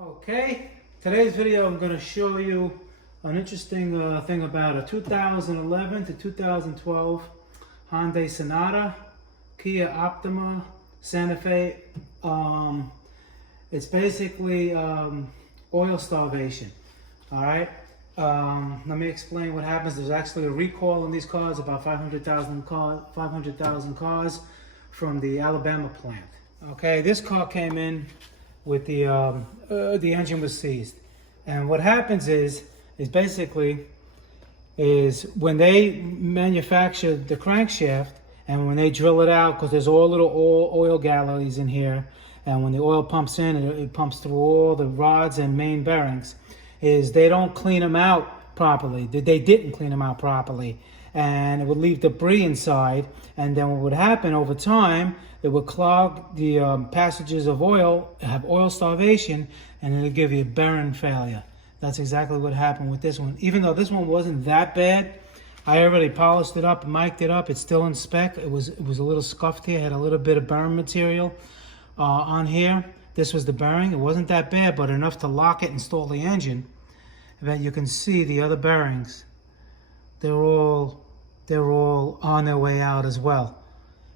Okay, today's video I'm going to show you an interesting thing about a 2011 to 2012 Hyundai Sonata, Kia Optima, Santa Fe. It's basically oil starvation. All right, let me explain what happens. There's actually a recall on these cars, about 500,000 cars from the Alabama plant. Okay, this car came in with the engine was seized, and what happens is basically when they manufacture the crankshaft and when they drill it out, because there's all little oil galleries in here, and when the oil pumps in, it pumps through all the rods and main bearings, is they don't clean them out properly. They didn't clean them out properly, and it would leave debris inside, and then what would happen over time, it would clog the passages of oil, have oil starvation, and it'll give you a bearing failure. That's exactly what happened with this one. Even though this one wasn't that bad, I already polished it up, mic'd it up. It's still in spec. It was a little scuffed here. It had a little bit of bearing material on here. This was the bearing. It wasn't that bad, but enough to lock it and stall the engine. And then you can see the other bearings. They're all on their way out as well.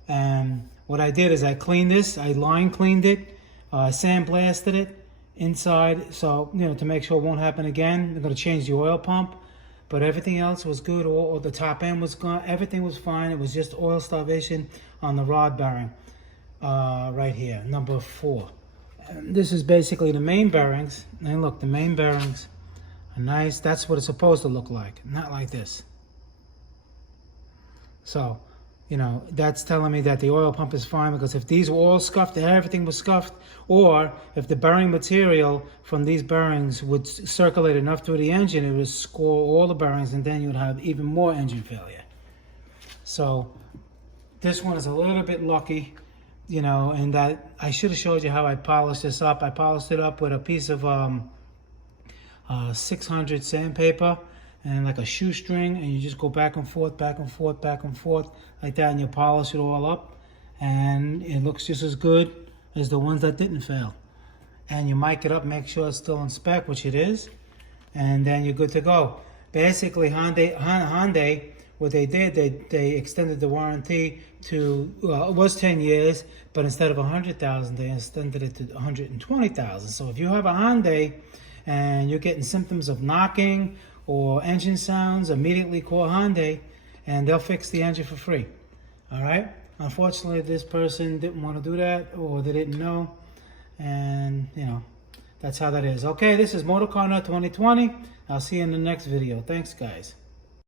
And what I did is I cleaned this. I line cleaned it, sandblasted it inside, so to make sure it won't happen again. I'm going to change the oil pump, but everything else was good. All the top end was gone. Everything was fine. It was just oil starvation on the rod bearing right here, number 4. And this is basically the main bearings. And look, the main bearings are nice. That's what it's supposed to look like, not like this. So, that's telling me that the oil pump is fine, because if these were all scuffed, everything was scuffed, or if the bearing material from these bearings would circulate enough through the engine, it would score all the bearings, and then you would have even more engine failure. So this one is a little bit lucky, in that I should have showed you how I polished this up. I polished it up with a piece of 600 sandpaper and like a shoestring, and you just go back and forth, back and forth, back and forth like that, and you polish it all up, and it looks just as good as the ones that didn't fail. And you mic it up, make sure it's still in spec, which it is, and then you're good to go. Basically, Hyundai, what they did, they extended the warranty to, it was 10 years, but instead of 100,000, they extended it to 120,000. So if you have a Hyundai and you're getting symptoms of knocking or engine sounds, immediately call Hyundai and they'll fix the engine for free. All right? Unfortunately, this person didn't want to do that, or they didn't know, and that's how that is. Okay, this is Motorcarnut 2020. I'll see you in the next video. Thanks, guys.